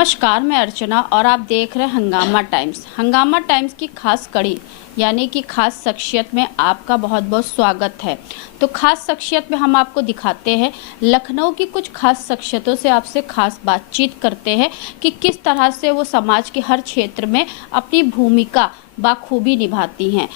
नमस्कार, मैं अर्चना और आप देख रहे हैं हंगामा टाइम्स। हंगामा टाइम्स की खास कड़ी यानी कि खास शख्सियत में आपका बहुत बहुत स्वागत है। तो खास शख्सियत में हम आपको दिखाते हैं लखनऊ की कुछ खास शख्सियतों से आपसे खास बातचीत करते हैं कि किस तरह से वो समाज के हर क्षेत्र में अपनी भूमिका बाखूबी निभाती हैं।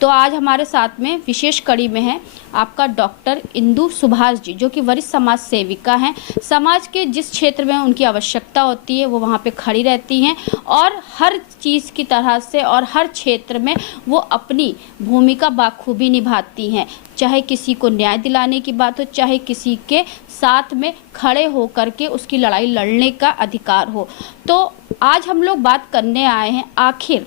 तो आज हमारे साथ में विशेष कड़ी में है आपका डॉक्टर इंदु सुभाष जी, जो कि वरिष्ठ समाज सेविका हैं। समाज के जिस क्षेत्र में उनकी आवश्यकता होती है वो वहाँ पे खड़ी रहती हैं और हर चीज़ की तरह से और हर क्षेत्र में वो अपनी भूमिका बाखूबी निभाती हैं। चाहे किसी को न्याय दिलाने की बात हो, चाहे किसी के साथ में खड़े होकर के उसकी लड़ाई लड़ने का अधिकार हो। तो आज हम लोग बात करने आए हैं आखिर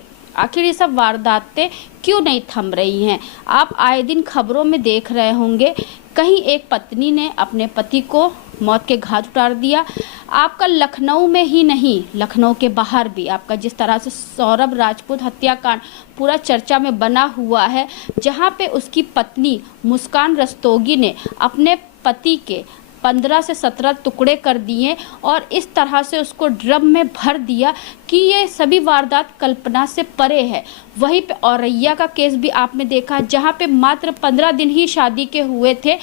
ये सब वारदातें क्यों नहीं थम रही हैं। आप आए दिन खबरों में देख रहे होंगे, कहीं एक पत्नी ने अपने पति को मौत के घाट उतार दिया। आपका लखनऊ में ही नहीं, लखनऊ के बाहर भी आपका जिस तरह से सौरभ राजपूत हत्याकांड पूरा चर्चा में बना हुआ है, जहां पे उसकी पत्नी मुस्कान रस्तोगी ने अपने पति के 15 से 17 टुकड़े कर दिए और इस तरह से उसको ड्रम में भर दिया कि ये सभी वारदात कल्पना से परे है। वहीं पे औरैया का केस भी आपने देखा, जहां पे मात्र 15 दिन ही शादी के हुए थे,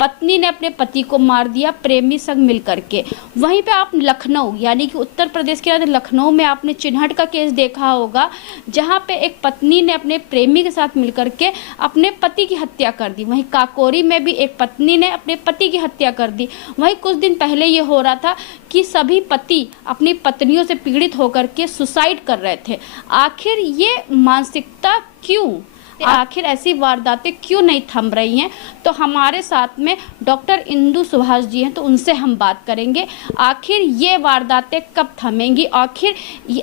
पत्नी ने अपने पति को मार दिया प्रेमी संग मिल करके। वहीं पे आप लखनऊ यानी कि उत्तर प्रदेश के लखनऊ में आपने चिन्हट का केस देखा होगा, जहां पे एक पत्नी ने अपने प्रेमी के साथ मिलकर के अपने पति की हत्या कर दी। वहीं काकोरी में भी एक पत्नी ने अपने पति की हत्या कर दी। वहीं कुछ दिन पहले ये हो रहा था कि सभी पति अपनी पत्नियों से पीड़ित होकर के सुसाइड कर रहे थे। आखिर ये मानसिकता क्यों, आखिर ऐसी वारदातें क्यों नहीं थम रही हैं? तो हमारे साथ में डॉक्टर इंदु सुभाष जी हैं, तो उनसे हम बात करेंगे आखिर ये वारदातें कब थमेंगी। आखिर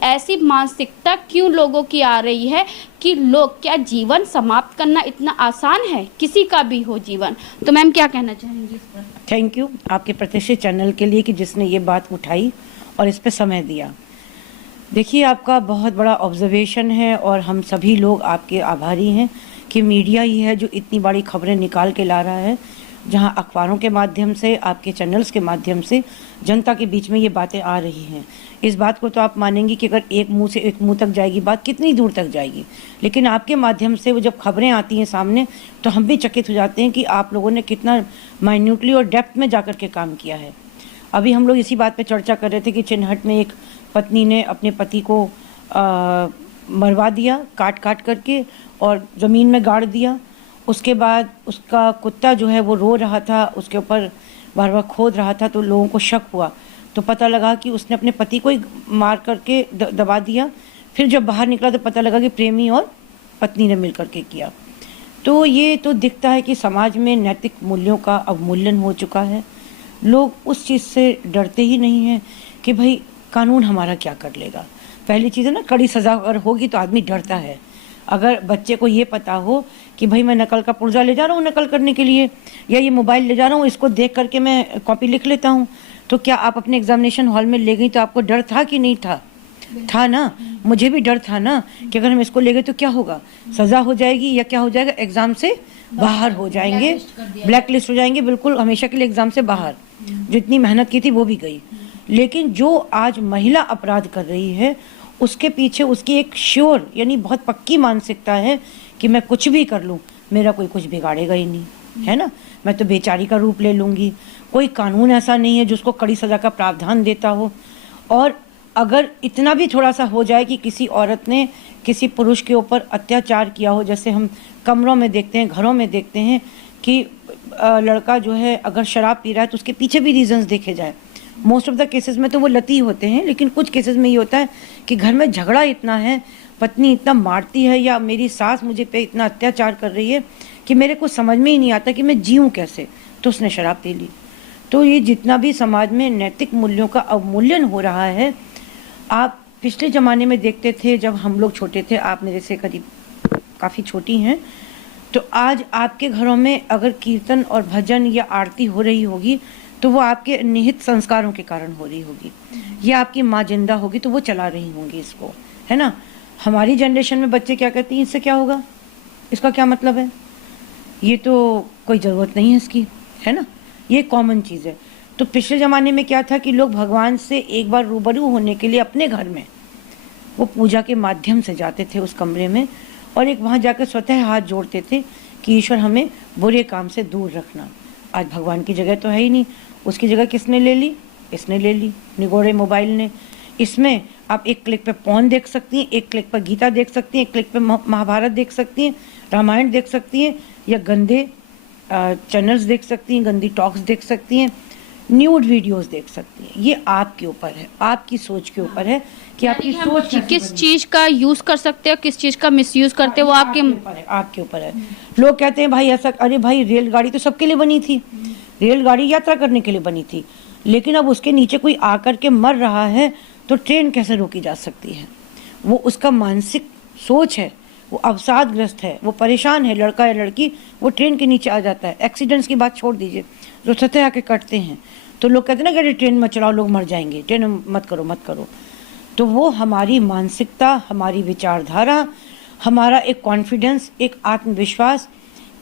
ऐसी मानसिकता क्यों लोगों की आ रही है कि लोग, क्या जीवन समाप्त करना इतना आसान है? किसी का भी हो जीवन। तो मैम क्या कहना चाहेंगी इस पर? थैंक यू आपके प्रतिष्ठित चैनल के लिए कि जिसने ये बात उठाई और इस पर समय दिया। देखिए, आपका बहुत बड़ा ऑब्जर्वेशन है और हम सभी लोग आपके आभारी हैं कि मीडिया ही है जो इतनी बड़ी खबरें निकाल के ला रहा है, जहां अखबारों के माध्यम से, आपके चैनल्स के माध्यम से जनता के बीच में ये बातें आ रही हैं। इस बात को तो आप मानेंगी कि अगर एक मुंह से एक मुंह तक जाएगी बात, कितनी दूर तक जाएगी। लेकिन आपके माध्यम से वो जब खबरें आती हैं सामने, तो हम भी चकित हो जाते हैं कि आप लोगों ने कितना माइन्यूटली और डेप्थ में जाकर के काम किया है। अभी हम लोग इसी बात पे चर्चा कर रहे थे कि चिन्हट में एक पत्नी ने अपने पति को मरवा दिया काट करके और ज़मीन में गाड़ दिया। उसके बाद उसका कुत्ता जो है वो रो रहा था, उसके ऊपर बार बार खोद रहा था, तो लोगों को शक हुआ, तो पता लगा कि उसने अपने पति को ही मार करके दबा दिया। फिर जब बाहर निकला तो पता लगा कि प्रेमी और पत्नी ने मिल करके किया। तो ये तो दिखता है कि समाज में नैतिक मूल्यों का अवमूल्यन हो चुका है। लोग उस चीज़ से डरते ही नहीं हैं कि भाई कानून हमारा क्या कर लेगा। पहली चीज़ है ना, कड़ी सज़ा अगर होगी तो आदमी डरता है। अगर बच्चे को ये पता हो कि भाई मैं नकल का पुर्जा ले जा रहा हूँ नकल करने के लिए, या ये मोबाइल ले जा रहा हूँ, इसको देख करके मैं कॉपी लिख लेता हूँ, तो क्या आप अपने एग्जामिनेशन हॉल में ले गई तो आपको डर था कि नहीं था? था ना। मुझे भी डर था ना कि अगर हम इसको ले गए तो क्या होगा, सज़ा हो जाएगी या क्या हो जाएगा, एग्ज़ाम से बाहर हो जाएंगे, ब्लैक लिस्ट हो जाएंगे, बिल्कुल हमेशा के लिए एग्ज़ाम से बाहर। जितनी मेहनत की थी वो भी गई। लेकिन जो आज महिला अपराध कर रही है, उसके पीछे उसकी एक श्योर यानी बहुत पक्की मानसिकता है कि मैं कुछ भी कर लूँ, मेरा कोई कुछ बिगाड़ेगा ही नहीं, है ना। मैं तो बेचारी का रूप ले लूँगी। कोई कानून ऐसा नहीं है जो उसको कड़ी सज़ा का प्रावधान देता हो। और अगर इतना भी थोड़ा सा हो जाए कि किसी औरत ने किसी पुरुष के ऊपर अत्याचार किया हो, जैसे हम कमरों में देखते हैं, घरों में देखते हैं कि लड़का जो है अगर शराब पी रहा है तो उसके पीछे भी रीजंस देखे जाए। मोस्ट ऑफ द केसेस में तो वो लती होते हैं, लेकिन कुछ केसेस में ये होता है कि घर में झगड़ा इतना है, पत्नी इतना मारती है या मेरी सास मुझे पे इतना अत्याचार कर रही है कि मेरे को समझ में ही नहीं आता कि मैं जीऊँ कैसे, तो उसने शराब पी ली। तो ये जितना भी समाज में नैतिक मूल्यों का अवमूल्यन हो रहा है, आप पिछले ज़माने में देखते थे जब हम लोग छोटे थे, आप मेरे से करीब काफ़ी छोटी हैं, तो आज आपके घरों में अगर कीर्तन और भजन या आरती हो रही होगी तो वो आपके निहित संस्कारों के कारण हो रही होगी, या आपकी माँ जिंदा होगी तो वो चला रही होंगी इसको, है ना। हमारी जनरेशन में बच्चे क्या कहती हैं, इससे क्या होगा, इसका क्या मतलब है, ये तो कोई ज़रूरत नहीं है इसकी, है ना। ये कॉमन चीज़ है। तो तो पिछले ज़माने में क्या था कि लोग भगवान से एक बार रूबरू होने के लिए अपने घर में वो पूजा के माध्यम से जाते थे उस कमरे में, और एक वहाँ जाकर स्वतः हाथ जोड़ते थे कि ईश्वर हमें बुरे काम से दूर रखना। आज भगवान की जगह तो है ही नहीं, उसकी जगह किसने ले ली? इसने ले ली, निगोड़े मोबाइल ने। इसमें आप एक क्लिक पे पॉर्न देख सकती हैं, एक क्लिक पर गीता देख सकती हैं, एक क्लिक पे महाभारत देख सकती हैं, रामायण देख सकती हैं, या गंदे चैनल्स देख सकती हैं, गंदी टॉक्स देख सकती हैं, न्यूड वीडियोस देख सकती हैं। ये आपके ऊपर है, आपकी सोच के ऊपर है कि आपकी सोच किस चीज का यूज कर सकते हो, किस चीज का मिसयूज करते हो, वो आपके ऊपर है, आपके ऊपर है। लोग कहते हैं भाई ऐसा, अरे भाई रेलगाड़ी तो सबके लिए बनी थी, रेलगाड़ी यात्रा करने के लिए बनी थी, लेकिन अब उसके नीचे कोई आकर के मर रहा है तो ट्रेन कैसे रोकी जा सकती है? वो उसका मानसिक सोच है, वो अवसादग्रस्त है, वो परेशान है, लड़का या लड़की, वो ट्रेन के नीचे आ जाता है। एक्सीडेंट्स की बात छोड़ दीजिए, जो सतह आके कटते हैं, तो लोग कहते हैं ना कि ट्रेन मत चलाओ, लोग मर जाएंगे, ट्रेन मत करो मत करो। तो वो हमारी मानसिकता, हमारी विचारधारा, हमारा एक कॉन्फिडेंस, एक आत्मविश्वास,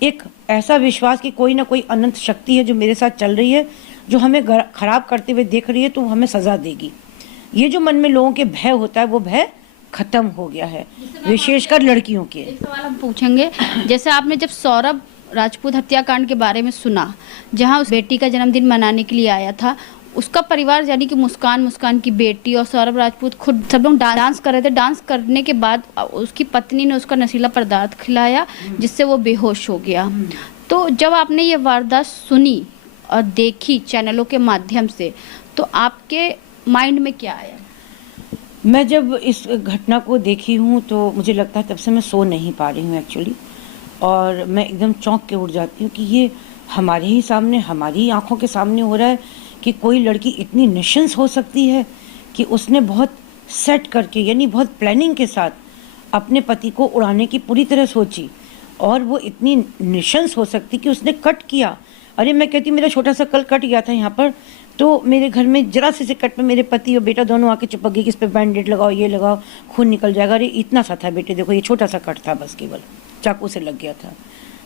एक ऐसा विश्वास कि कोई ना कोई अनंत शक्ति है जो मेरे साथ चल रही है, जो हमें खराब करते हुए देख रही है तो हमें सजा देगी। ये जो मन में लोगों के भय होता है, वो भय खत्म हो गया है, विशेषकर लड़कियों के। एक सवाल हम पूछेंगे, जैसे आपने जब सौरभ राजपूत हत्याकांड के बारे में सुना, जहां उस बेटी का जन्मदिन मनाने के लिए आया था, उसका परिवार यानी कि मुस्कान की बेटी और सौरभ राजपूत खुद सब लोग डांस कर रहे थे। डांस करने के बाद उसकी पत्नी ने उसका नशीला पदार्थ खिलाया जिससे वो बेहोश हो गया। तो जब आपने ये वारदात सुनी और देखी चैनलों के माध्यम से, तो आपके माइंड में क्या आया? मैं जब इस घटना को देखी हूँ तो मुझे लगता है तब से मैं सो नहीं पा रही हूँ एक्चुअली, और मैं एकदम चौंक के उठ जाती हूँ कि ये हमारे ही सामने, हमारी आंखों के सामने हो रहा है कि कोई लड़की इतनी निशंस हो सकती है कि उसने बहुत सेट करके, यानी बहुत प्लानिंग के साथ अपने पति को उड़ाने की पूरी तरह सोची, और वो इतनी निशंस हो सकती कि उसने कट किया। अरे मैं कहती, मेरा छोटा सा कल कट गया था यहाँ पर, तो मेरे घर में जरा से कट में मेरे पति और बेटा दोनों आके चिपक गए कि इस पर बैंडेड लगाओ, ये लगाओ, खून निकल जाएगा। अरे इतना सा था बेटे, देखो ये छोटा सा कट था, बस केवल चाकू से लग गया था।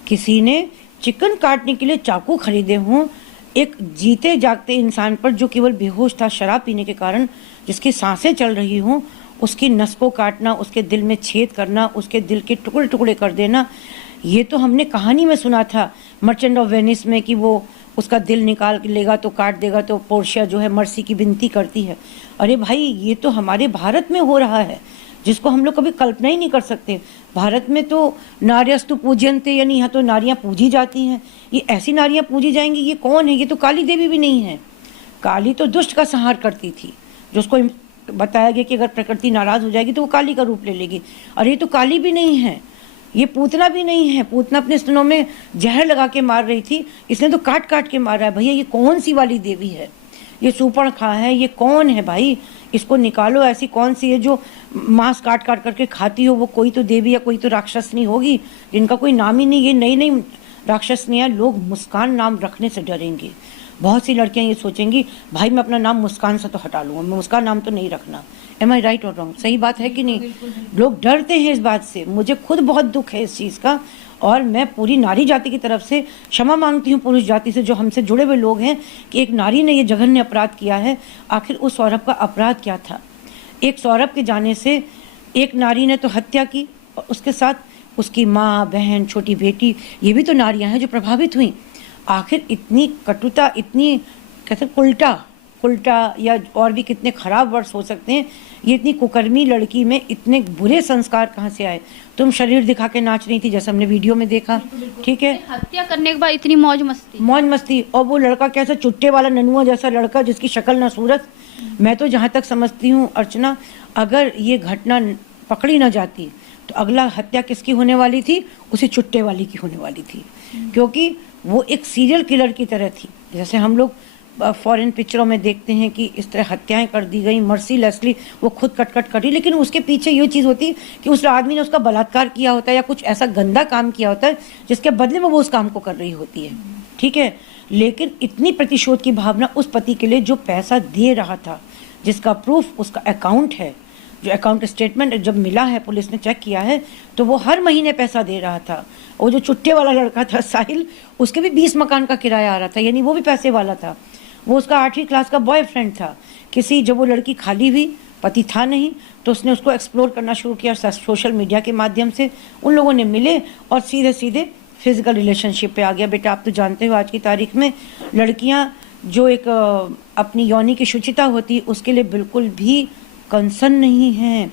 किसी ने चिकन काटने के लिए चाकू खरीदे हों एक जीते जागते इंसान पर, जो केवल बेहोश था शराब पीने के कारण, जिसकी सांसें चल रही हों, उसकी नस को काटना, उसके दिल में छेद करना, उसके दिल के टुकड़े टुकड़े कर देना। ये तो हमने कहानी में सुना था, मर्चेंट ऑफ वेनिस में, कि वो उसका दिल निकाल लेगा तो काट देगा, तो पोर्शिया जो है मर्सी की विनती करती है। अरे भाई ये तो हमारे भारत में हो रहा है, जिसको हम लोग कभी कल्पना ही नहीं कर सकते। भारत में तो नार्यस्तु पूज्यन्ते, यानी यहाँ तो नारियाँ पूजी जाती हैं। ये ऐसी नारियाँ पूजी जाएंगी, ये कौन है? ये तो काली देवी भी नहीं है। काली तो दुष्ट का संहार करती थी, जो उसको बताया गया कि अगर प्रकृति नाराज हो जाएगी तो वो काली का रूप ले लेगी। और ये तो काली भी नहीं है, ये पूतना भी नहीं है। पूतना अपने स्तनों में जहर लगा के मार रही थी, इसने तो काट काट के मारा है। भैया ये कौन सी वाली देवी है? ये सूर्पणखा है? ये कौन है भाई? इसको निकालो। ऐसी कौन सी है जो मांस काट काट करके खाती हो? वो कोई तो देवी या कोई तो राक्षसनी होगी, जिनका कोई नाम ही नहीं। ये नई नई राक्षसनियाँ, लोग मुस्कान नाम रखने से डरेंगे। बहुत सी लड़कियां ये सोचेंगी भाई मैं अपना नाम मुस्कान से तो हटा लूँगा, मैं मुस्कान नाम तो नहीं रखना। एम आई राइट और रॉन्ग? सही बात है कि नहीं? लोग डरते हैं इस बात से। मुझे खुद बहुत दुख है इस चीज़ का, और मैं पूरी नारी जाति की तरफ से क्षमा मांगती हूँ पुरुष जाति से, जो हमसे जुड़े हुए लोग हैं, कि एक नारी ने ये जघन्य अपराध किया है। आखिर उस सौरभ का अपराध क्या था? एक सौरभ के जाने से एक नारी ने तो हत्या की, और उसके साथ उसकी माँ, बहन, छोटी बेटी, ये भी तो नारियाँ हैं जो प्रभावित हुई। आखिर इतनी कटुता, इतनी कहते उल्टा या और भी कितने खराब वर्ड्स हो सकते हैं। ये इतनी कुकर्मी लड़की में इतने बुरे संस्कार कहाँ से आए? तुम शरीर दिखा के नाच रही थी, जैसे हमने वीडियो में देखा, ठीक है? हत्या करने के बाद इतनी मौज मस्ती, और वो लड़का कैसा चुट्टे वाला ननुआ जैसा लड़का, जिसकी शक्ल ना सूरत। मैं तो जहाँ तक समझती हूँ अर्चना, अगर ये घटना पकड़ी ना जाती तो अगला हत्या किसकी होने वाली थी? उसी चुट्टे वाली की होने वाली थी, क्योंकि वो एक सीरियल किलर की तरह थी। जैसे हम लोग फॉरेन पिक्चरों में देखते हैं कि इस तरह हत्याएं कर दी गई मर्सीलेसली, वो खुद कट करी, लेकिन उसके पीछे ये चीज़ होती है कि उस आदमी ने उसका बलात्कार किया होता है या कुछ ऐसा गंदा काम किया होता है जिसके बदले में वो उस काम को कर रही होती है, ठीक है? लेकिन इतनी प्रतिशोध की भावना उस पति के लिए जो पैसा दे रहा था, जिसका प्रूफ उसका अकाउंट है, जो अकाउंट स्टेटमेंट जब मिला है, पुलिस ने चेक किया है, तो वो हर महीने पैसा दे रहा था। वो जो चुट्टे वाला लड़का था साहिल, उसके भी 20 मकान का किराया आ रहा था, यानी वो भी पैसे वाला था। वो उसका 8वीं क्लास का बॉयफ्रेंड था। किसी जब वो लड़की खाली हुई, पति था नहीं, तो उसने उसको एक्सप्लोर करना शुरू किया सोशल मीडिया के माध्यम से। उन लोगों ने मिले और सीधे सीधे फिजिकल रिलेशनशिप पे आ गया। बेटा आप तो जानते हो आज की तारीख में लड़कियां जो एक अपनी यौनी की शुचिता होती उसके लिए बिल्कुल भी कंसर्न नहीं है।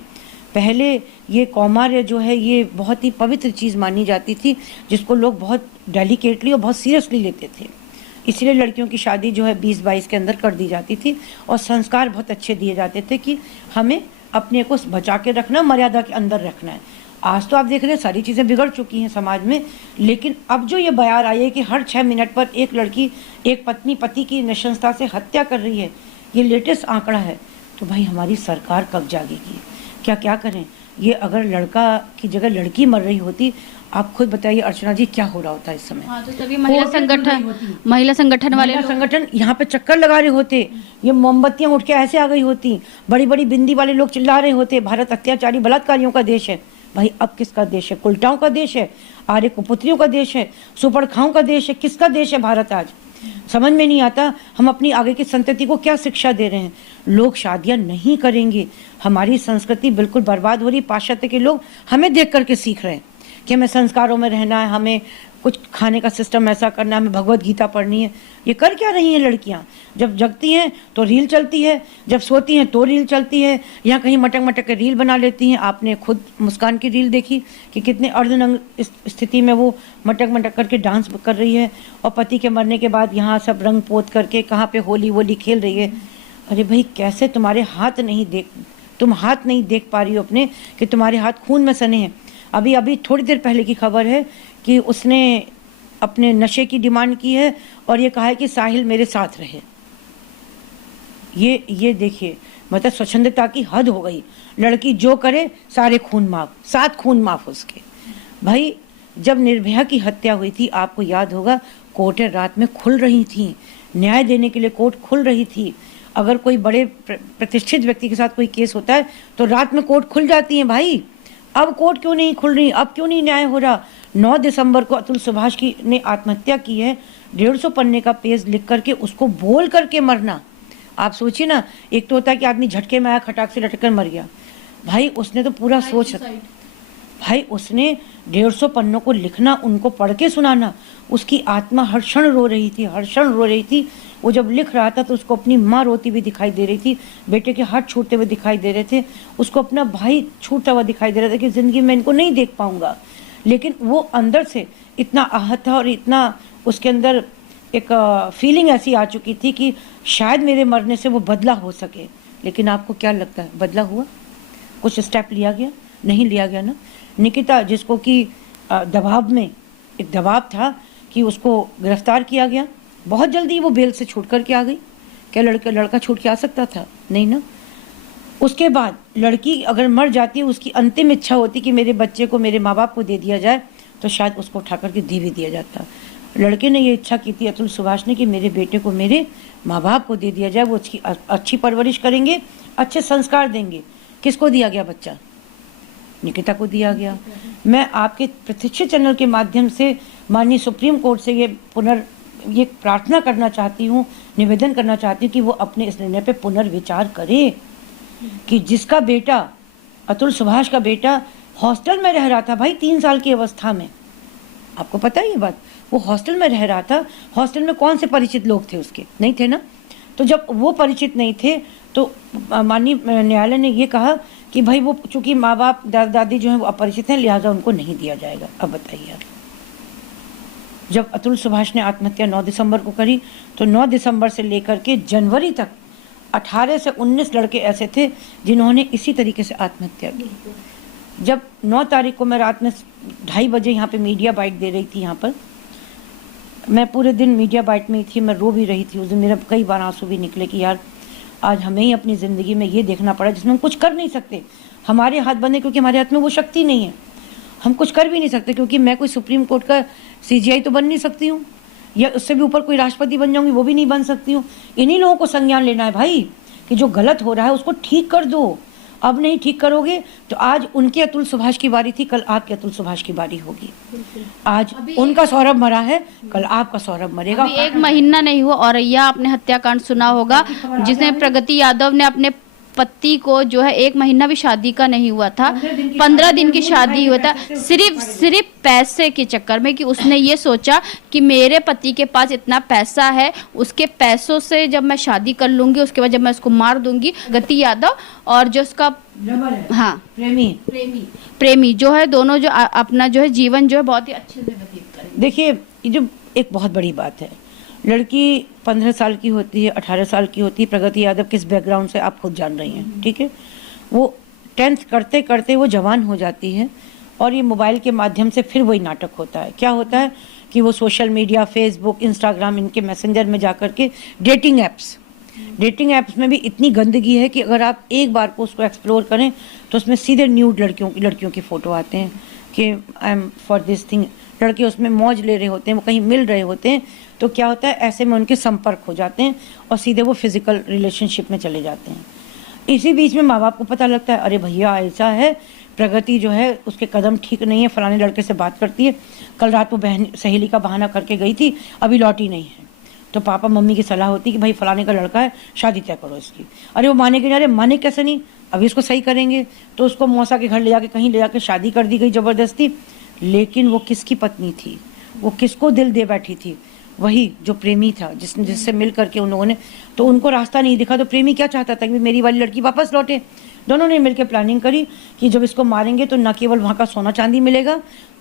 पहले ये कौमार्य जो है ये बहुत ही पवित्र चीज़ मानी जाती थी, जिसको लोग बहुत डेलिकेटली और बहुत सीरियसली लेते थे। इसलिए लड़कियों की शादी जो है 20-22 के अंदर कर दी जाती थी और संस्कार बहुत अच्छे दिए जाते थे कि हमें अपने को बचा के रखना, मर्यादा के अंदर रखना है। आज तो आप देख रहे हैं सारी चीज़ें बिगड़ चुकी हैं समाज में, लेकिन अब जो ये बयार आई है कि हर 6 मिनट पर एक लड़की, एक पत्नी पति की नृशंसता से हत्या कर रही है, ये लेटेस्ट आंकड़ा है। तो भाई हमारी सरकार कब जागेगी? क्या करें? ये अगर लड़का की जगह लड़की मर रही होती, आप खुद बताइए अर्चना जी क्या हो रहा होता है इस समय? हाँ, तो सभी महिला संगठन वाले संगठन यहाँ पे चक्कर लगा रहे होते, ये मोमबत्तियां उठ के ऐसे आ गई होती, बड़ी बड़ी बिंदी वाले लोग चिल्ला रहे होते भारत अत्याचारी बलात्कारियों का देश है। भाई अब किसका देश है? कुलटाओं का देश है, आर्य कुपुत्रियों का देश है, सुपरखाओं का देश है? किसका देश है भारत आज? समझ में नहीं आता हम अपनी आगे की संतति को क्या शिक्षा दे रहे हैं। लोग शादियां नहीं करेंगे, हमारी संस्कृति बिल्कुल बर्बाद हो रही। पाश्चात्य के लोग हमें देख करके सीख रहे हैं कि हमें संस्कारों में रहना है, हमें कुछ खाने का सिस्टम ऐसा करना है, हमें भगवत गीता पढ़नी है। ये कर क्या रही हैं लड़कियां? जब जगती हैं तो रील चलती है, जब सोती हैं तो रील चलती है, या कहीं मटक मटक के रील बना लेती हैं। आपने खुद मुस्कान की रील देखी कि कितने अर्धनग्न स्थिति में वो मटक मटक करके डांस कर रही है, और पति के मरने के बाद यहाँ सब रंग पोत करके कहाँ पे होली वोली खेल रही है। अरे भाई कैसे तुम हाथ नहीं देख पा रही हो अपने कि तुम्हारे हाथ खून में सने हैं। अभी थोड़ी देर पहले की खबर है कि उसने अपने नशे की डिमांड की है और ये कहा है कि साहिल मेरे साथ रहे। ये देखिए, मतलब स्वच्छंदता की हद हो गई। लड़की जो करे सारे खून माफ, 7 खून माफ उसके। भाई जब निर्भया की हत्या हुई थी, आपको याद होगा, कोर्टें रात में खुल रही थी, न्याय देने के लिए कोर्ट खुल रही थी। अगर कोई बड़े प्रतिष्ठित व्यक्ति के साथ कोई केस होता है तो रात में कोर्ट खुल जाती है। भाई अब कोर्ट क्यों नहीं खुल रही? अब क्यों नहीं न्याय हो रहा? 9 दिसंबर को अतुल सुभाष ने आत्महत्या की है। 150 पन्ने का पेज लिख करके उसको बोल करके मरना। आप सोचिए ना, एक तो होता है कि आदमी झटके में आया, खटाक से लटक कर मर गया। भाई उसने तो पूरा सोच, भाई उसने 150 पन्नों को लिखना, उनको पढ़ के सुनाना। उसकी आत्मा हर क्षण रो रही थी। वो जब लिख रहा था तो उसको अपनी माँ रोती हुई दिखाई दे रही थी, बेटे के हाथ छूटते हुए दिखाई दे रहे थे, उसको अपना भाई छूटता हुआ दिखाई दे रहा था कि जिंदगी में इनको नहीं देख पाऊंगा। लेकिन वो अंदर से इतना आहत था और इतना उसके अंदर एक फीलिंग ऐसी आ चुकी थी कि शायद मेरे मरने से वो बदला हो सके। लेकिन आपको क्या लगता है बदला हुआ? कुछ स्टेप लिया गया? नहीं लिया गया ना। निकिता जिसको कि दबाव में एक दबाव था कि उसको गिरफ्तार किया गया, बहुत जल्दी वो बेल से छूट करके आ गई। क्या लड़का छूट के आ सकता था? नहीं ना। उसके बाद लड़की अगर मर जाती है, उसकी अंतिम इच्छा होती कि मेरे बच्चे को मेरे माँ बाप को दे दिया जाए, तो शायद उसको उठा करके दे भी दिया जाता। लड़के ने ये इच्छा की थी, अतुल सुभाष ने, कि मेरे बेटे को मेरे माँ बाप को दे दिया जाए, वो उसकी अच्छी परवरिश करेंगे, अच्छे संस्कार देंगे। किसको दिया गया बच्चा? निकिता को दिया गया। मैं आपके प्रतिष्ठित चैनल के माध्यम से माननीय सुप्रीम कोर्ट से ये प्रार्थना करना चाहती हूँ, निवेदन करना चाहती हूँ कि वो अपने इस निर्णय पे पुनर्विचार करे कि जिसका बेटा, अतुल सुभाष का बेटा हॉस्टल में रह रहा था भाई 3 साल की अवस्था में, आपको पता है ये बात, वो हॉस्टल में रह रहा था। हॉस्टल में कौन से परिचित लोग थे उसके? नहीं थे ना। तो जब वो परिचित नहीं थे तो माननीय न्यायालय ने ये कहा कि भाई वो चूंकि माँ बाप दादा दादी जो हैं वो अपरिचित हैं, लिहाजा उनको नहीं दिया जाएगा। अब बताइए आप, जब अतुल सुभाष ने आत्महत्या 9 दिसंबर को करी, तो 9 दिसंबर से लेकर के जनवरी तक 18 से 19 लड़के ऐसे थे जिन्होंने इसी तरीके से आत्महत्या की। जब 9 तारीख को मैं रात में 2:30 बजे यहाँ पे मीडिया बाइट दे रही थी, यहाँ पर मैं पूरे दिन मीडिया बाइट में ही थी, मैं रो भी रही थी। उस दिन मेरा कई बार आंसू भी निकले कि यार आज हमें ही अपनी ज़िंदगी में ये देखना पड़ा जिसमें हम कुछ कर नहीं सकते। हमारे हाथ बंधे क्योंकि हमारे हाथ में वो शक्ति नहीं है, हम कुछ कर भी नहीं सकते। क्योंकि मैं कोई सुप्रीम कोर्ट का CGI तो बन नहीं सकती हूँ, या उससे भी ऊपर कोई राष्ट्रपति बन जाऊंगी, वो भी नहीं बन सकती हूँ। इन्हीं लोगों को संज्ञान लेना है भाई कि जो गलत हो रहा है उसको ठीक कर दो। अब नहीं ठीक करोगे तो आज उनके अतुल सुभाष की बारी थी, कल आपके अतुल सुभाष की बारी होगी। आज उनका सौरभ मरा है, कल आपका सौरभ मरेगा। अभी 1 महीना नहीं हुआ औरैया आपने हत्याकांड सुना होगा, जिसमें प्रगति यादव ने अपने पति को जो है 1 महीना भी शादी का नहीं हुआ था, 15 दिन की शादी हुआ था, सिर्फ पैसे के चक्कर में कि उसने ये सोचा कि मेरे पति के पास इतना पैसा है, उसके पैसों से जब मैं शादी कर लूंगी उसके बाद जब मैं उसको मार दूंगी। प्रगति यादव और जो उसका हाँ प्रेमी जो है, दोनों जो अपना जो है जीवन जो है बहुत ही अच्छे से व्यतीत करें। देखिए ये जो एक बहुत बड़ी बात है, लड़की 15 साल की होती है, 18 साल की होती है। प्रगति यादव किस बैकग्राउंड से आप खुद जान रही हैं, ठीक है। वो 10th करते करते वो जवान हो जाती है और ये मोबाइल के माध्यम से फिर वही नाटक होता है। क्या होता है कि वो सोशल मीडिया, फेसबुक, इंस्टाग्राम, इनके मैसेंजर में जाकर के डेटिंग ऐप्स में भी इतनी गंदगी है कि अगर आप एक बार को उसको एक्सप्लोर करें तो उसमें सीधे न्यूड लड़कियों की फ़ोटो आते हैं कि I am for this thing. लड़के उसमें मौज ले रहे होते हैं, वो कहीं मिल रहे होते हैं, तो क्या होता है ऐसे में उनके संपर्क हो जाते हैं और सीधे वो फिजिकल रिलेशनशिप में चले जाते हैं। इसी बीच में माँ बाप को पता लगता है, अरे भैया ऐसा है, प्रगति जो है उसके कदम ठीक नहीं है, फलाने लड़के से बात करती है, कल रात वो बहन सहेली का बहाना करके गई थी, अभी लौटी नहीं है। तो पापा मम्मी की सलाह होती है कि भाई फलाने का लड़का है, शादी तय करो इसकी। अरे वो माने कि नहीं, अरे माने कैसे नहीं, अभी इसको सही करेंगे। तो उसको मौसा के घर ले जाके कहीं ले जाके शादी कर दी गई ज़बरदस्ती। लेकिन वो किसकी पत्नी थी, वो किसको दिल दे बैठी थी, वही जो प्रेमी था, जिससे मिल करके उन लोगों ने, तो उनको रास्ता नहीं दिखा। तो प्रेमी क्या चाहता था कि मेरी वाली लड़की वापस लौटे। दोनों ने मिलकर प्लानिंग करी कि जब इसको मारेंगे तो न केवल वहाँ का सोना चांदी मिलेगा,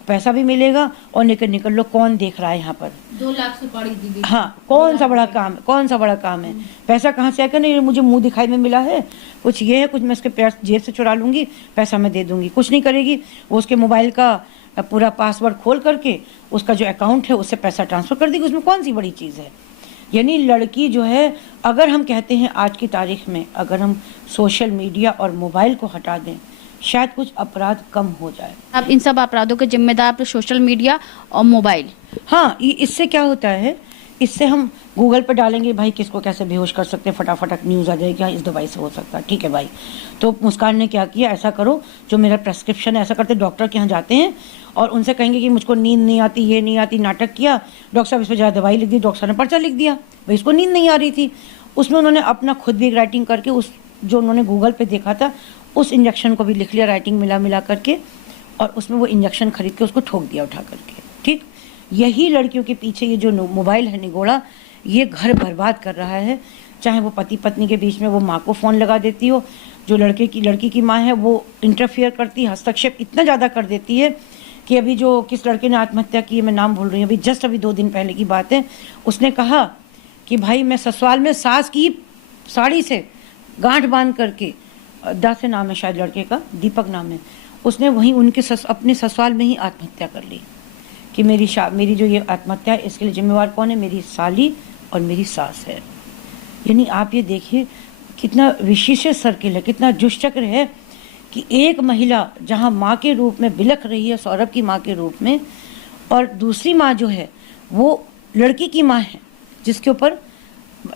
पैसा भी मिलेगा, और निकल लो कौन देख रहा है यहाँ पर, 2 लाख सुपारी दी गई। हाँ, कौन सा बड़ा काम है, पैसा कहाँ से आकर, नहीं मुझे मुंह दिखाई में मिला है, कुछ ये है, कुछ मैं इसके पैर जेब से चुरा लूंगी, पैसा मैं दे दूंगी। कुछ नहीं करेगी वो, उसके मोबाइल का पूरा पासवर्ड खोल करके उसका जो अकाउंट है उससे पैसा ट्रांसफर कर देगी। उसमें कौन सी बड़ी चीज़ है। यानी लड़की जो है, अगर हम कहते हैं आज की तारीख में अगर हम सोशल मीडिया और मोबाइल को हटा दें शायद कुछ अपराध कम हो जाए। अब इन सब अपराधों के जिम्मेदार तो सोशल मीडिया और मोबाइल। हाँ, इससे क्या होता है, इससे हम गूगल पर डालेंगे भाई किसको कैसे बेहोश कर सकते हैं, फटाफट न्यूज़ आ जाएगी, इस दवाई से हो सकता है, ठीक है भाई। तो मुस्कान ने क्या किया, ऐसा करो जो मेरा प्रेस्क्रिप्शन है, ऐसा करते डॉक्टर के यहाँ जाते हैं और उनसे कहेंगे कि मुझको नींद नहीं आती, ये नहीं आती, नाटक किया, डॉक्टर साहब इस पर ज़्यादा दवाई लिख दी, डॉक्टर ने पर्चा लिख दिया, भाई इसको नींद नहीं आ रही थी। उसमें उन्होंने अपना खुद भी राइटिंग करके उस जो उन्होंने गूगल पर देखा था उस इंजेक्शन को भी लिख लिया, राइटिंग मिला करके, और उसमें वो इंजेक्शन खरीद के उसको ठोक दिया उठा करके। ठीक, यही लड़कियों के पीछे ये जो मोबाइल है निगोड़ा, ये घर बर्बाद कर रहा है। चाहे वो पति पत्नी के बीच में वो माँ को फ़ोन लगा देती हो, जो लड़की की माँ है वो इंटरफियर करती, हस्तक्षेप इतना ज़्यादा कर देती है कि अभी जो किस लड़के ने आत्महत्या की है, मैं नाम भूल रही हूँ, अभी 2 दिन पहले की बात है, उसने कहा कि भाई मैं ससुराल में सास की साड़ी से गांठ बांध करके, दास से नाम है शायद लड़के का, दीपक नाम है, उसने वहीं उनके अपने ससुराल में ही आत्महत्या कर ली कि मेरी जो ये आत्महत्या है इसके लिए जिम्मेवार कौन है, मेरी साली और मेरी सास है। यानी आप ये देखिए कितना विशेष सर्किल है, कितना दुष्चक्र है कि एक महिला जहाँ माँ के रूप में बिलख रही है, सौरभ की माँ के रूप में, और दूसरी माँ जो है वो लड़की की माँ है, जिसके ऊपर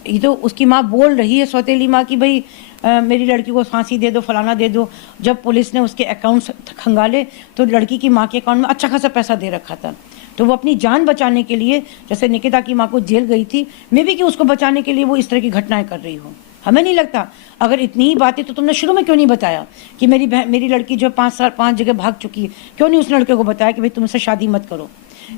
ये तो उसकी माँ बोल रही है, सौतेली माँ, की भाई मेरी लड़की को फांसी दे दो, फलाना दे दो। जब पुलिस ने उसके अकाउंट खंगाले तो लड़की की माँ के अकाउंट में अच्छा खासा पैसा दे रखा था। तो वो अपनी जान बचाने के लिए, जैसे निकिता की माँ को जेल गई थी, मे भी कि उसको बचाने के लिए वो इस तरह की घटनाएं कर रही हो। हमें नहीं लगता, अगर इतनी ही बातें तो तुमने शुरू में क्यों नहीं बताया कि मेरी लड़की जो 5 जगह भाग चुकी है, क्यों नहीं उस लड़के को बताया कि भाई तुमसे शादी मत करो।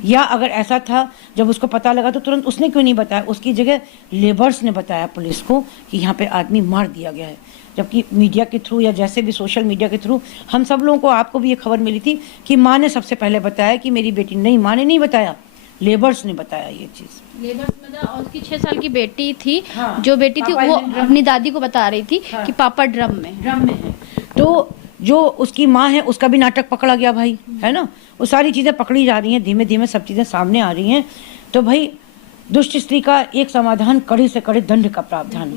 या अगर ऐसा था, जब उसको पता लगा तो तुरंत उसने क्यों नहीं बताया, उसकी जगह लेबर्स ने बताया पुलिस को कि यहाँ पे आदमी मार दिया गया है। जबकि मीडिया के थ्रू या जैसे भी सोशल मीडिया के थ्रू हम सब लोगों को, आपको भी ये खबर मिली थी कि माँ ने सबसे पहले बताया कि मेरी बेटी, नहीं माँ ने नहीं बताया, लेबर्स ने बताया ये चीज़। लेबर्स मतलब, और उसकी 6 साल की बेटी थी, हाँ, जो बेटी थी वो अपनी दादी को बता रही थी कि पापा ड्रम में है। तो जो उसकी माँ है उसका भी नाटक पकड़ा गया भाई, है ना। वो सारी चीज़ें पकड़ी जा रही हैं, धीमे धीमे सब चीज़ें सामने आ रही हैं। तो भाई दुष्ट स्त्री का एक समाधान कड़े से कड़े दंड का प्रावधान,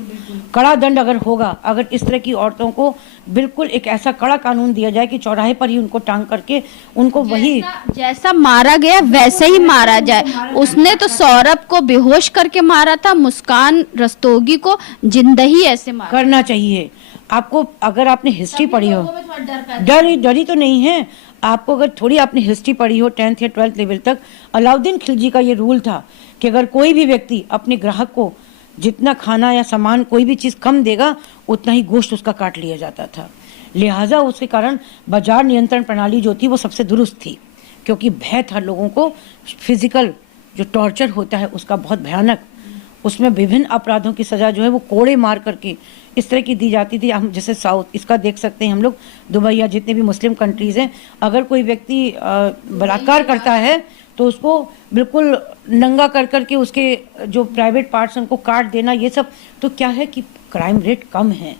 कड़ा दंड अगर होगा, अगर इस तरह की औरतों को बिल्कुल एक ऐसा कड़ा कानून दिया जाए कि चौराहे पर ही उनको टांग करके उनको वही जैसा मारा गया वैसे ही मारा जाए। उसने तो सौरभ को बेहोश करके मारा था, मुस्कान रस्तोगी को जिंदा ही ऐसे मारा करना चाहिए। आपको अगर आपने हिस्ट्री पढ़ी हो, लोगों में थोड़ा डर पैदा डरी तो नहीं है आपको, अगर थोड़ी आपने हिस्ट्री पढ़ी हो 10th या 12th लेवल तक, अलाउद्दीन खिलजी का ये रूल था कि अगर कोई भी व्यक्ति अपने ग्राहक को जितना खाना या सामान कोई भी चीज़ कम देगा उतना ही गोश्त उसका काट लिया जाता था। लिहाजा उसके कारण बाजार नियंत्रण प्रणाली जो थी वो सबसे दुरुस्त थी, क्योंकि भय था लोगों को। फिजिकल जो टॉर्चर होता है उसका बहुत भयानक, उसमें विभिन्न अपराधों की सज़ा जो है वो कोड़े मार करके इस तरह की दी जाती थी। हम जैसे साउथ इसका देख सकते हैं हम लोग, दुबई या जितने भी मुस्लिम कंट्रीज़ हैं, अगर कोई व्यक्ति बलात्कार करता है तो उसको बिल्कुल नंगा कर करके उसके जो प्राइवेट पार्ट्स हैं उनको काट देना, ये सब। तो क्या है कि क्राइम रेट कम है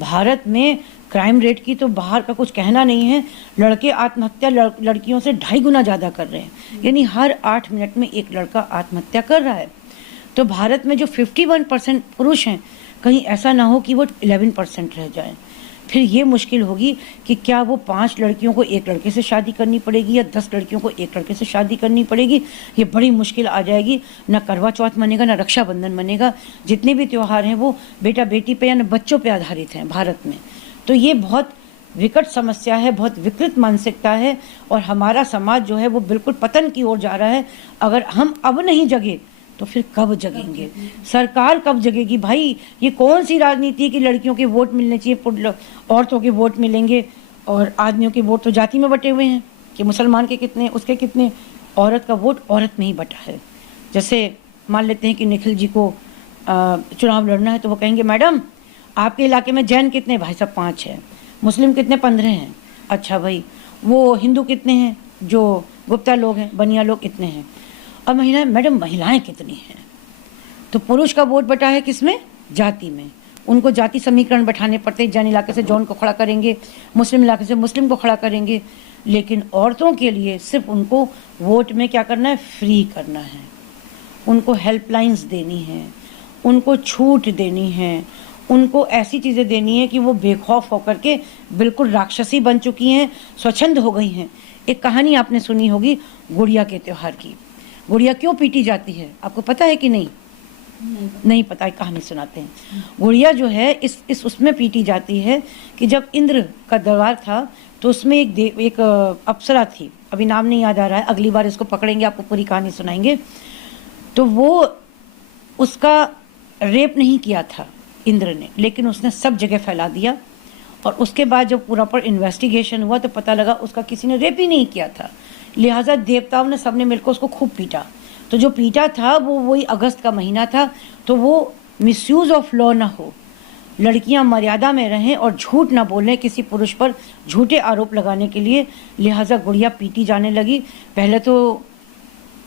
भारत में। क्राइम रेट की तो बाहर का कुछ कहना नहीं है। लड़के आत्महत्या लड़कियों से 2.5 गुना ज़्यादा कर रहे हैं, यानी हर 8 मिनट में एक लड़का आत्महत्या कर रहा है। तो भारत में जो 51% पुरुष हैं, कहीं ऐसा ना हो कि वो 11% रह जाएं। फिर ये मुश्किल होगी कि क्या वो 5 लड़कियों को एक लड़के से शादी करनी पड़ेगी या 10 लड़कियों को एक लड़के से शादी करनी पड़ेगी। ये बड़ी मुश्किल आ जाएगी। ना करवा चौथ मनेगा, ना रक्षाबंधन मनेगा। जितने भी त्यौहार हैं वो बेटा बेटी पे या ना बच्चों पे आधारित हैं भारत में। तो ये बहुत विकट समस्या है, बहुत विकृत मानसिकता है, और हमारा समाज जो है वो बिल्कुल पतन की ओर जा रहा है। अगर हम अब नहीं जगे तो फिर कब जगेंगे? सरकार कब जगेगी? भाई ये कौन सी राजनीति है कि लड़कियों के वोट मिलने चाहिए, औरतों के वोट मिलेंगे, और आदमियों के वोट तो जाति में बटे हुए हैं कि मुसलमान के कितने उसके कितने। औरत का वोट औरत में ही बटा है। जैसे मान लेते हैं कि निखिल जी को चुनाव लड़ना है तो वो कहेंगे मैडम आपके इलाके में जैन कितने? भाई साहब 5 हैं। मुस्लिम कितने? 15 हैं। अच्छा भाई, वो हिंदू कितने हैं? जो गुप्ता लोग हैं, बनिया लोग कितने हैं? अब महिलाएं, मैडम महिलाएं कितनी हैं? तो पुरुष का वोट बटा है किसमें? जाति में। उनको जाति समीकरण बैठाने पड़ते हैं। जैन इलाके से जौन को खड़ा करेंगे, मुस्लिम इलाके से मुस्लिम को खड़ा करेंगे। लेकिन औरतों के लिए सिर्फ उनको वोट में क्या करना है? फ्री करना है। उनको हेल्पलाइंस देनी है, उनको छूट देनी है, उनको ऐसी चीज़ें देनी है कि वो बेखौफ होकर के बिल्कुल राक्षसी बन चुकी हैं, स्वच्छंद हो गई हैं। एक कहानी आपने सुनी होगी गुड़िया के त्यौहार की। गुड़िया क्यों पीटी जाती है आपको पता है कि नहीं? नहीं पता है, कहानी सुनाते हैं। गुड़िया जो है इस उसमें पीटी जाती है कि जब इंद्र का दरबार था तो उसमें एक अप्सरा थी, अभी नाम नहीं याद आ रहा है, अगली बार इसको पकड़ेंगे आपको पूरी कहानी सुनाएंगे। तो वो उसका रेप नहीं किया था इंद्र ने, लेकिन उसने सब जगह फैला दिया। और उसके बाद जब पूरा पर इन्वेस्टिगेशन हुआ तो पता लगा उसका किसी ने रेप ही नहीं किया था। लिहाजा देवताओं ने सबने मिलकर उसको खूब पीटा। तो जो पीटा था वो वही अगस्त का महीना था। तो वो मिसयूज ऑफ लॉ ना हो, लड़कियां मर्यादा में रहें और झूठ ना बोलें किसी पुरुष पर झूठे आरोप लगाने के लिए। लिहाजा गुड़िया पीटी जाने लगी। पहले तो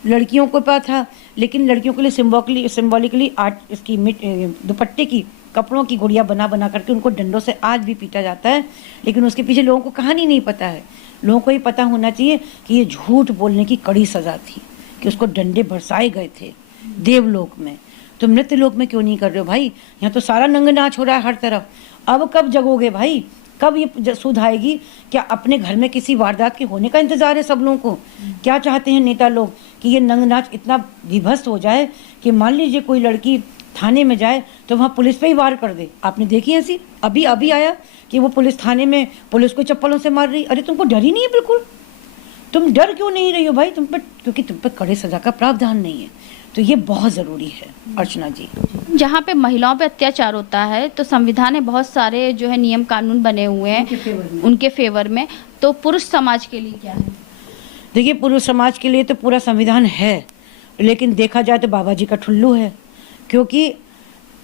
लड़कियों को पता था, लेकिन लड़कियों के लिए सिंबॉलिकली आर्ट इसकी दुपट्टे की कपड़ों की गुड़िया बना बना करके उनको डंडों से आज भी पीटा जाता है। लेकिन उसके पीछे लोगों को कहानी नहीं पता है। लोगों को ये पता होना चाहिए कि ये झूठ बोलने की कड़ी सज़ा थी, कि उसको डंडे बरसाए गए थे देवलोक में। तो मृत्यलोक में क्यों नहीं कर रहे हो भाई? यहाँ तो सारा नंग नाच हो रहा है हर तरफ। अब कब जगोगे भाई? कब ये सुध आएगी? क्या अपने घर में किसी वारदात के होने का इंतजार है सब लोगों को? क्या चाहते हैं नेता लोग कि ये नंग नाच इतना विभत्स हो जाए कि मान लीजिए कोई लड़की थाने में जाए तो वहाँ पुलिस पे ही वार कर दे? आपने देखी ऐसी? अभी आया कि वो पुलिस थाने में पुलिस को चप्पलों से मार रही। अरे तुमको डर ही नहीं है बिल्कुल? तुम डर क्यों नहीं रही हो भाई? तुम पे, क्योंकि तुम पे कड़े सजा का प्रावधान नहीं है। तो ये बहुत ज़रूरी है अर्चना जी। जहाँ पे महिलाओं पे अत्याचार होता है तो संविधान में बहुत सारे जो है नियम कानून बने हुए हैं उनके फेवर में। तो पुरुष समाज के लिए क्या है? देखिए, पुरुष समाज के लिए तो पूरा संविधान है, लेकिन देखा जाए तो बाबा जी का ठुल्लू है। क्योंकि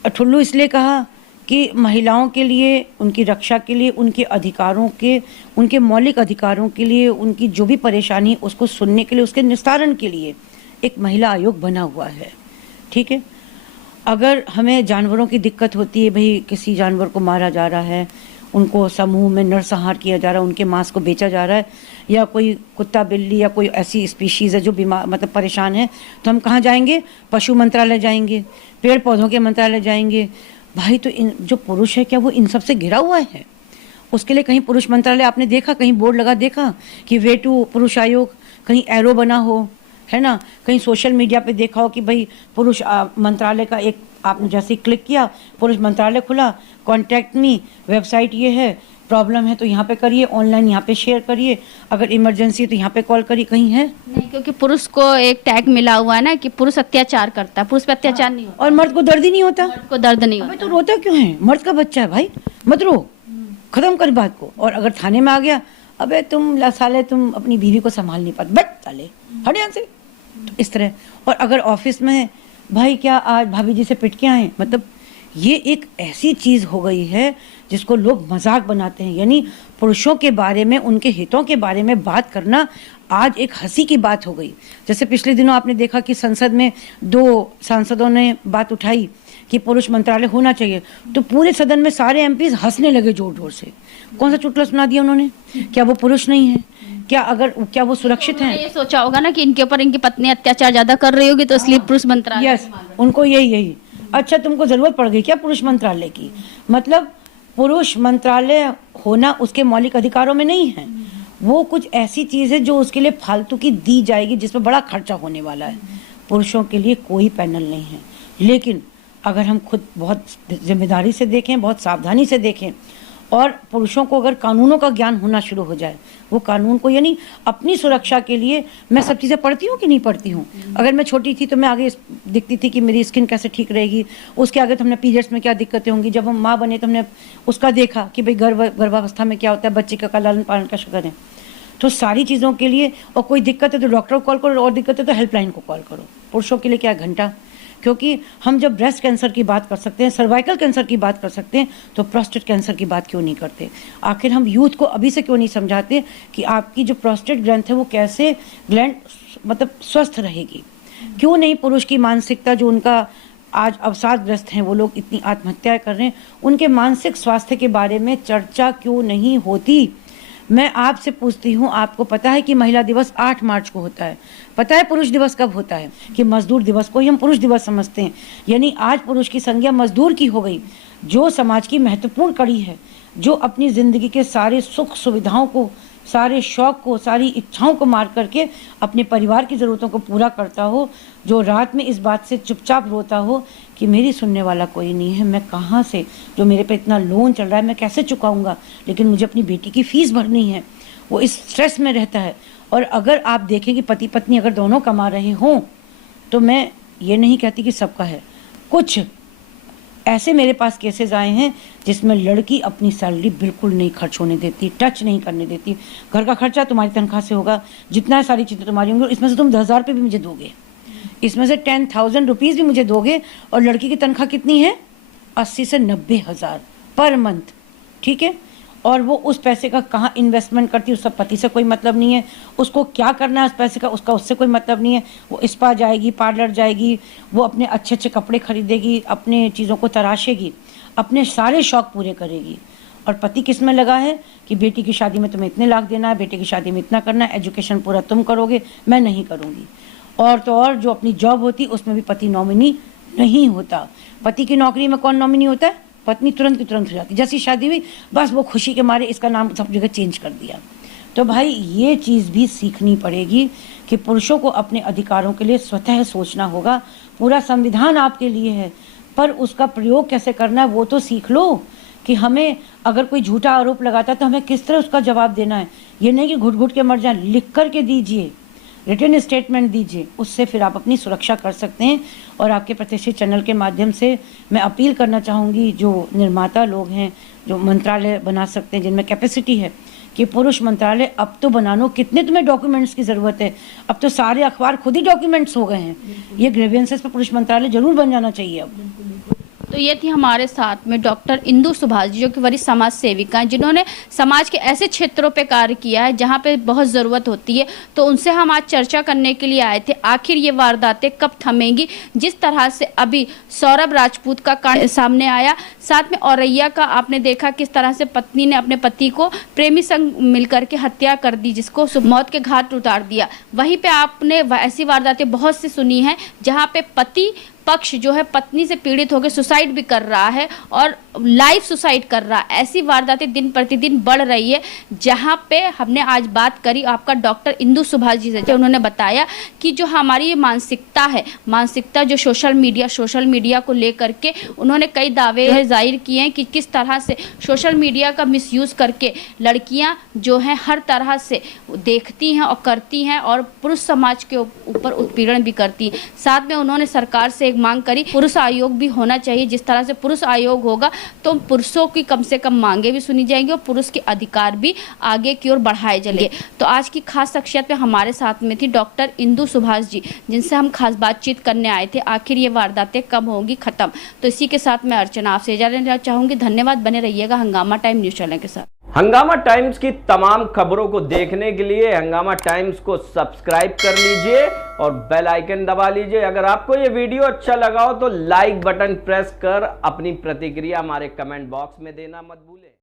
ठुल्लू इसलिए कहा कि महिलाओं के लिए, उनकी रक्षा के लिए, उनके अधिकारों के, उनके मौलिक अधिकारों के लिए, उनकी जो भी परेशानी उसको सुनने के लिए, उसके निस्तारण के लिए एक महिला आयोग बना हुआ है। ठीक है, अगर हमें जानवरों की दिक्कत होती है, भाई किसी जानवर को मारा जा रहा है, उनको समूह में नरसंहार किया जा रहा है, उनके मांस को बेचा जा रहा है, या कोई कुत्ता बिल्ली या कोई ऐसी स्पीशीज़ है जो बीमार मतलब परेशान है, तो हम कहाँ जाएंगे? पशु मंत्रालय जाएंगे, पेड़ पौधों के मंत्रालय जाएंगे। भाई तो इन जो पुरुष है क्या वो इन सब से घिरा हुआ है? उसके लिए कहीं पुरुष मंत्रालय आपने देखा, कहीं बोर्ड लगा देखा कि वे टू पुरुष आयोग, कहीं एरो बना हो, है ना। कहीं सोशल मीडिया पे देखा हो कि भाई पुरुष मंत्रालय का एक आपने जैसे क्लिक किया, पुरुष मंत्रालय खुला, कॉन्टैक्ट मी, वेबसाइट ये है, प्रॉब्लम है तो यहाँ पे करिए, ऑनलाइन यहाँ पे शेयर करिए, अगर इमरजेंसी है तो यहाँ पे कॉल करिए, कहीं है नहीं, क्योंकि पुरुष को एक टैग मिला हुआ है ना कि पुरुष अत्याचार करता है, पुरुष पे अत्याचार नहीं होता और मर्द को दर्द ही नहीं होता। मर्द को दर्द नहीं अबे होता। तो रोता क्यों है, मर्द का बच्चा है भाई, मत रो, खत्म कर बात को। और अगर थाने में आ गया, अबे तुम साले तुम अपनी बीवी को संभाल नहीं पाते, बट साले हट यहाँ से, तो इस तरह। और अगर ऑफिस में भाई क्या आज भाभी जी से पिट के आए, मतलब ये एक ऐसी चीज हो गई है जिसको लोग मजाक बनाते हैं। यानी पुरुषों के बारे में, उनके हितों के बारे में बात करना आज एक हंसी की बात हो गई। जैसे पिछले दिनों आपने देखा कि संसद में 2 सांसदों ने बात उठाई कि पुरुष मंत्रालय होना चाहिए, तो पूरे सदन में सारे एमपीज हंसने लगे जोर जोर से। कौन सा चुटकुला सुना दिया उन्होंने? क्या वो पुरुष नहीं है? क्या वो सुरक्षित हैं? ये सोचा होगा ना कि इनके ऊपर इनकी पत्नी अत्याचार ज्यादा कर रही होगी, तो इसलिए पुरुष मंत्रालय। यस, उनको यही। अच्छा, तुमको जरूरत पड़ गई क्या पुरुष मंत्रालय की? मतलब पुरुष मंत्रालय होना उसके मौलिक अधिकारों में नहीं है, वो कुछ ऐसी चीज है जो उसके लिए फालतू की दी जाएगी, जिसमें बड़ा खर्चा होने वाला है। पुरुषों के लिए कोई पैनल नहीं है। लेकिन अगर हम खुद बहुत जिम्मेदारी से देखें, बहुत सावधानी से देखें, और पुरुषों को अगर कानूनों का ज्ञान होना शुरू हो जाए, वो कानून को यानी अपनी सुरक्षा के लिए, मैं सब चीज़ें पढ़ती हूँ कि नहीं पढ़ती हूँ। अगर मैं छोटी थी तो मैं आगे दिखती थी कि मेरी स्किन कैसे ठीक रहेगी, उसके आगे तो हमने पीरियड्स में क्या दिक्कतें होंगी, जब हम माँ बने तो हमने उसका देखा कि भाई गर्भावस्था में क्या होता है, बच्चे का लालन पालन कैसे करें। तो सारी चीज़ों के लिए, और कोई दिक्कत है तो डॉक्टर को कॉल करो, और दिक्कत है तो हेल्पलाइन को कॉल करो। पुरुषों के लिए क्या घंटा, क्योंकि हम जब ब्रेस्ट कैंसर की बात कर सकते हैं, सर्वाइकल कैंसर की बात कर सकते हैं, तो प्रोस्टेट कैंसर की बात क्यों नहीं करते? आखिर हम यूथ को अभी से क्यों नहीं समझाते कि आपकी जो प्रोस्टेट ग्लैंड है वो कैसे ग्लैंड मतलब स्वस्थ रहेगी? क्यों नहीं पुरुष की मानसिकता, जो उनका आज अवसादग्रस्त हैं, वो लोग इतनी आत्महत्याएं कर रहे हैं, उनके मानसिक स्वास्थ्य के बारे में चर्चा क्यों नहीं होती? मैं आपसे पूछती हूँ, आपको पता है कि महिला दिवस 8 मार्च को होता है? पता है पुरुष दिवस कब होता है? कि मजदूर दिवस को ही हम पुरुष दिवस समझते हैं। यानी आज पुरुष की संज्ञा मजदूर की हो गई, जो समाज की महत्वपूर्ण कड़ी है, जो अपनी जिंदगी के सारे सुख सुविधाओं को, सारे शौक को, सारी इच्छाओं को मार करके अपने परिवार की ज़रूरतों को पूरा करता हो, जो रात में इस बात से चुपचाप रोता हो कि मेरी सुनने वाला कोई नहीं है, मैं कहाँ से, जो मेरे पे इतना लोन चल रहा है मैं कैसे चुकाऊंगा, लेकिन मुझे अपनी बेटी की फीस भरनी है, वो इस स्ट्रेस में रहता है। और अगर आप देखें कि पति पत्नी अगर दोनों कमा रहे हों, तो मैं ये नहीं कहती कि सबका है, कुछ ऐसे मेरे पास केसेस आए हैं जिसमें लड़की अपनी सैलरी बिल्कुल नहीं खर्च होने देती, टच नहीं करने देती। घर का खर्चा तुम्हारी तनख्वाह से होगा, जितना सारी चीज़ें तुम्हारी होंगी, और इसमें से तुम 10,000 रुपये भी मुझे दोगे, इसमें से 10,000 रुपीज़ भी मुझे दोगे, और लड़की की तनख्वाह कितनी है? 80 से 90,000 पर मंथ, ठीक है। और वो उस पैसे का कहाँ इन्वेस्टमेंट करती है, उसका पति से कोई मतलब नहीं है, उसको क्या करना है उस पैसे का, उसका उससे कोई मतलब नहीं है। वो स्पा जाएगी, पार्लर जाएगी, वो अपने अच्छे अच्छे कपड़े खरीदेगी, अपने चीज़ों को तराशेगी, अपने सारे शौक पूरे करेगी। और पति किस में लगा है कि बेटी की शादी में तुम्हें इतने लाख देना है, बेटे की शादी में इतना करना है, एजुकेशन पूरा तुम करोगे, मैं नहीं करूँगी। और तो और जो अपनी जॉब होती उसमें भी पति नॉमिनी नहीं होता। पति की नौकरी में कौन नॉमिनी होता है? पत्नी तुरंत की तुरंत हो जाती। जैसी शादी हुई बस वो खुशी के मारे इसका नाम सब जगह चेंज कर दिया। तो भाई ये चीज़ भी सीखनी पड़ेगी कि पुरुषों को अपने अधिकारों के लिए स्वतः सोचना होगा। पूरा संविधान आपके लिए है, पर उसका प्रयोग कैसे करना है वो तो सीख लो। कि हमें अगर कोई झूठा आरोप लगाता है तो हमें किस तरह उसका जवाब देना है। ये नहीं कि घुट घुट के मर जाए, लिख कर के दीजिए, रिटन स्टेटमेंट दीजिए, उससे फिर आप अपनी सुरक्षा कर सकते हैं। और आपके प्रतिष्ठित चैनल के माध्यम से मैं अपील करना चाहूँगी, जो निर्माता लोग हैं जो मंत्रालय बना सकते हैं, जिनमें कैपेसिटी है, कि पुरुष मंत्रालय अब तो बना लो। कितने तुम्हें डॉक्यूमेंट्स की ज़रूरत है? अब तो सारे अखबार खुद ही डॉक्यूमेंट्स हो गए हैं। ये ग्रीवेंसेस पर पुरुष मंत्रालय जरूर बन जाना चाहिए अब। तो ये थी हमारे साथ में डॉक्टर इंदु सुभाष जी, जो कि वरिष्ठ समाज सेविका हैं, जिन्होंने समाज के ऐसे क्षेत्रों पे कार्य किया है जहाँ पे बहुत ज़रूरत होती है। तो उनसे हम आज चर्चा करने के लिए आए थे, आखिर ये वारदातें कब थमेंगी। जिस तरह से अभी सौरभ राजपूत का कांड सामने आया, साथ में औरैया का आपने देखा किस तरह से पत्नी ने अपने पति को प्रेमी संग मिलकर के हत्या कर दी, जिसको मौत के घाट उतार दिया। वहीं पर आपने ऐसी वारदातें बहुत सी सुनी हैं जहाँ पे पति पक्ष जो है पत्नी से पीड़ित होकर सुसाइड भी कर रहा है और लाइफ सुसाइड कर रहा है। ऐसी वारदातें दिन प्रतिदिन बढ़ रही है, जहां पे हमने आज बात करी आपका डॉक्टर इंदु सुभाष जी से। उन्होंने बताया कि जो हमारी ये मानसिकता जो सोशल मीडिया को लेकर के उन्होंने कई दावे जाहिर किए हैं कि किस तरह से सोशल मीडिया का मिसयूज करके लड़कियां जो हैं हर तरह से देखती हैं और करती हैं और पुरुष समाज के ऊपर उत्पीड़न भी करती हैं। साथ में उन्होंने सरकार से एक मांग करी, पुरुष आयोग भी होना चाहिए। जिस तरह से पुरुष आयोग होगा तो पुरुषों की कम से कम मांगे भी सुनी जाएंगी और पुरुष के अधिकार भी आगे की ओर बढ़ाए जाएंगे। तो आज की खास शख्सियत में हमारे साथ में थी डॉक्टर इंदु सुभाष जी, जिनसे हम खास बातचीत करने आए थे। आखिर ये वारदातें कब होंगी खत्म। तो इसी के साथ मैं अर्चना आपसे इजाजत लेना चाहूंगी। धन्यवाद, बने रहिएगा हंगामा टाइम न्यूज चैनल के साथ। हंगामा टाइम्स की तमाम खबरों को देखने के लिए हंगामा टाइम्स को सब्सक्राइब कर लीजिए और बेल आइकन दबा लीजिए। अगर आपको ये वीडियो अच्छा लगा हो तो लाइक बटन प्रेस कर अपनी प्रतिक्रिया हमारे कमेंट बॉक्स में देना मत भूलें।